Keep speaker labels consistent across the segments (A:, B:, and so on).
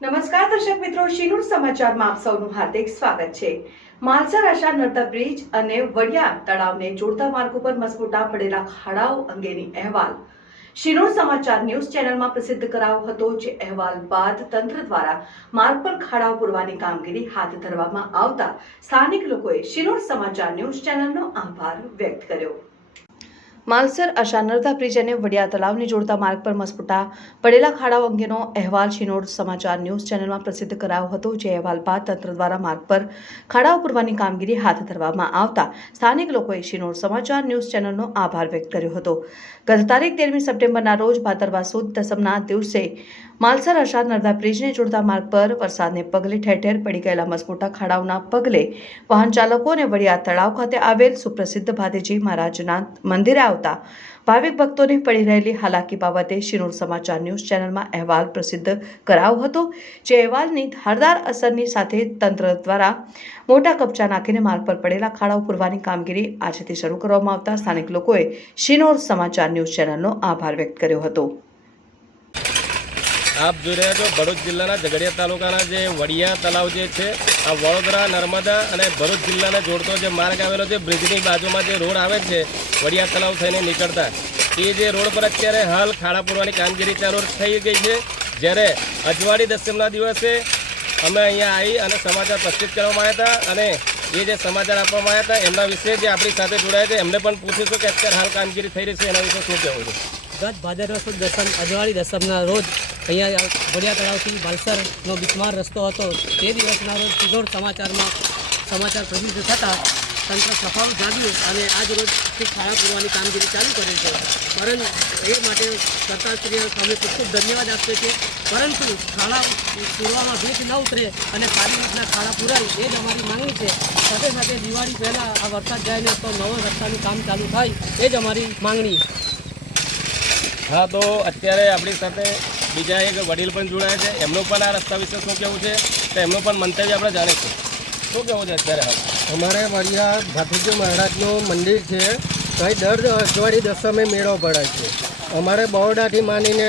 A: નમસ્કાર, દર્શક મિત્રો. શિનુર સમાચારમાં આપ સૌનું હાર્દિક સ્વાગત છે. માલસર આશા નર્તા બ્રિજ અને વડિયા તળાવને જોડતા માર્ગ ઉપર મસમોટા પડેલા ખાડાઓ અંગેની અહેવાલ. શિરોળ સમાચાર ન્યૂઝ ચેનલમાં પ્રસિદ્ધ કરાયો હતો, જે અહેવાલ બાદ તંત્ર દ્વારા માર્ગ પર ખાડાઓ પૂરવાની કામગીરી હાથ ધરવામાં આવતા સ્થાનિક લોકોએ શિરોળ સમાચાર ન્યૂઝ ચેનલનો આભાર વ્યક્ત કર્યો. માલસર આશા નર્મદા બ્રિજ અને વડિયા તળાવને જોડતા માર્ગ પર મસમોટા પડેલા ખાડાઓ અંગેનો અહેવાલ શિનોડ સમાચાર ન્યૂઝ ચેનલમાં પ્રસિદ્ધ કરાયો હતો, જે અહેવાલ બાદ તંત્ર દ્વારા માર્ગ પર ખાડાઓ પૂરવાની કામગીરી હાથ ધરવામાં આવતા સ્થાનિક લોકોએ શિનોડ સમાચાર ન્યૂઝ ચેનલનો આભાર વ્યક્ત કર્યો હતો. ગત તારીખ તેરમી સપ્ટેમ્બરના રોજ ભાદરવા સુદ દસમના દિવસે માલસર આશા નર્મદા બ્રિજને જોડતા માર્ગ પર વરસાદને પગલે ઠેર ઠેર પડી ગયેલા મસમોટા ખાડાઓના પગલે વાહન ચાલકો અને વડિયા તળાવ ખાતે આવેલ સુપ્રસિદ્ધ ભાદેજી મહારાજના મંદિરે આવતા. ભાવિક ભક્તોને પડી રહેલી હાલાકી બાબતે શિરોડ સમાચાર ન્યૂઝ ચેનલમાં અહેવાલ પ્રસિદ્ધ કરાયો હતો, જે અહેવાલની ધારદાર અસરની સાથે તંત્ર દ્વારા મોટા કપચા નાખીને માર્ગ પર પડેલા ખાડાઓ પૂરવાની કામગીરી આજથી શરૂ કરવામાં આવતા. સ્થાનિક લોકોએ શિનોર સમાચાર ન્યૂઝ ચેનલનો આભાર વ્યક્ત કર્યો હતો.
B: આપ જોઈ રહ્યા છો ભરૂચ જિલ્લાના ઝઘડિયા તાલુકાના જે વડિયા તલાવ જે છે, આ વડોદરા, નર્મદા અને ભરૂચ જિલ્લાને જોડતો જે માર્ગ આવેલો છે, બ્રિજની બાજુમાં જે રોડ આવે છે, વડિયા તલાવ થઈને નીકળતા. એ જે રોડ પર અત્યારે હાલ ખાડા પૂરવાની કામગીરી ચાલુ થઈ ગઈ છે. જ્યારે અજવાળી દસમના દિવસે અમે અહીંયા આવી અને સમાચાર પ્રસ્તુત કરવામાં આવ્યા હતા અને એ જે સમાચાર આપવામાં આવ્યા હતા, એમના વિશે જે આપણી સાથે જોડાયા છે, એમને પણ પૂછીશું કે અત્યારે હાલ કામગીરી થઈ રહી છે, એના વિશે શું કહેવું છે?
C: ગત ભાદરવા દસમ, અજવાળી દસમના રોજ અહીંયા વડિયા તળાવથી બાલસરનો બિસ્માર રસ્તો હતો. તે દિવસના રોજ સિગોડ સમાચારમાં સમાચાર પ્રસિદ્ધ થતાં તંત્ર સફાળું જાગ્યું અને આજ રોજથી ખાડા પૂરવાની કામગીરી ચાલુ કરે છે. પરંતુ એ માટે સરકારશ્રીને અમે ખૂબ ખૂબ ધન્યવાદ આપીએ છીએ. પરંતુ ખાડા પૂરવામાં ભીખ ન ઉતરે અને સારી રીતના ખાડા પૂરાય એ જ અમારી માંગણી છે. સાથે સાથે દિવાળી પહેલાં આ વરસાદ જાય ને તો નવો રસ્તાનું કામ ચાલુ થાય એ જ અમારી માંગણી.
B: હા, તો અત્યારે આપણી સાથે બીજા એક વડીલ પણ જોડાયા છે. એમનું પણ આ રસ્તા વિશે શું કહેવું છે તો એમનું પણ મંતવ્ય આપણે જાણીશું. શું કહેવું છે અત્યારે હાલ?
D: અમારે વડિયા ભાથુજી મહારાજનું મંદિર છે. ત્યાં દર અઠવાડિયે દસમે મેળો ભરાય છે. અમારે બરોડાથી માનીને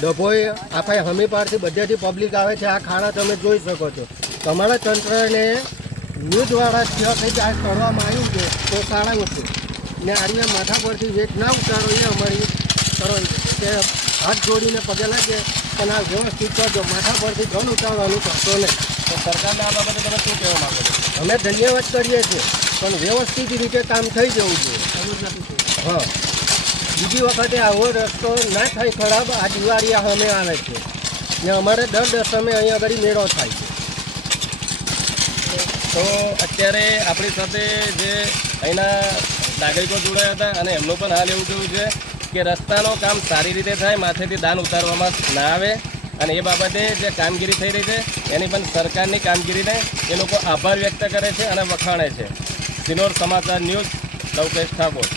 D: ડભોઈ આપણે હમીપારથી બધેથી પબ્લિક આવે છે. આ ખાડા તમે જોઈ શકો છો. તમારા તંત્રને ન્યૂઝવાળા કહો કે આ કરવામાં આવ્યું છે, તો સારા છે ને આર્ય માથા પરથી વેટ ના ઉતારો એ અમારી કરો કે હાથ જોડીને પગે લાગે પણ આ વ્યવસ્થિત કરજો માથા પરથી ધન ઉતારવાનું કરશો નહીં,
B: તો સરકારને આ બાબતે તમે શું કહેવા માગો છો?
D: અમે ધન્યવાદ કરીએ છીએ, પણ વ્યવસ્થિત રીતે કામ થઈ જવું જોઈએ. હા. બીજી વખતે આવો રસ્તો ના થાય ખરાબ, આ દિવાળી અમે આવે છે. ને અમારે દર દસમે અહીંયા આગળ મેળો થાય છે.
B: તો અત્યારે આપણી સાથે જે અહીંના નાગરિકો જોડાયા હતા અને એમનું પણ હાલ એવું થયું છે કે રસ્તાનો કામ સારી રીતે થાય, માથેથી દાન ઉતારવામાં ના આવે. અને એ બાબતે જે કામગીરી થઈ રહી છે, એની પણ સરકારની કામગીરીને એ લોકો આભાર વ્યક્ત કરે છે અને વખાણે છે. સિનોર સમાચાર ન્યૂઝ, લવકેશ ઠાકોર.